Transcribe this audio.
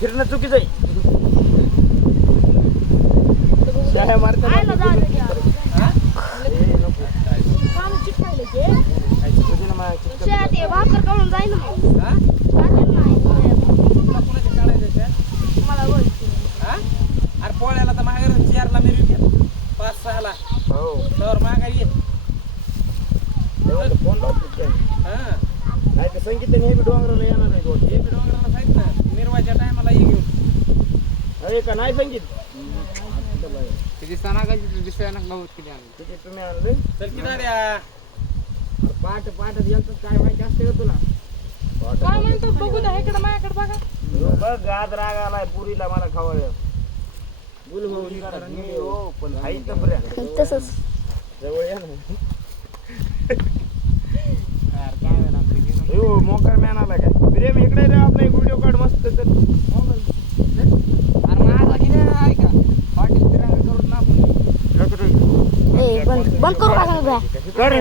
फिरणं चुकीचं आहे. शाळा मारतात अरे पोळ्याला तर मागे 4ला मिरवी 5-6ला हो तर मागावी फोन लावतो नाही तर संगीत हे बी डोंगराला येणार आहे हे बी डोंगराला साईड ना मिरवाच्या टायमाला ये घेऊन अरे का नाही संगीत किती तुम्ही आणले चल की दाद्या पाठ यांचं काय माहिती असते का तुला काय म्हणतो बघू द्या इकडे माझ्याकडे बघा बघ आज राग आलाय पुरीला मला खवळ हो पण आई तर तसंच जवळ या ना हो मोकर मॅन आला काय प्रेम इकडे रे आपला एक व्हिडिओ काढ मस्त तर बंद करू टाका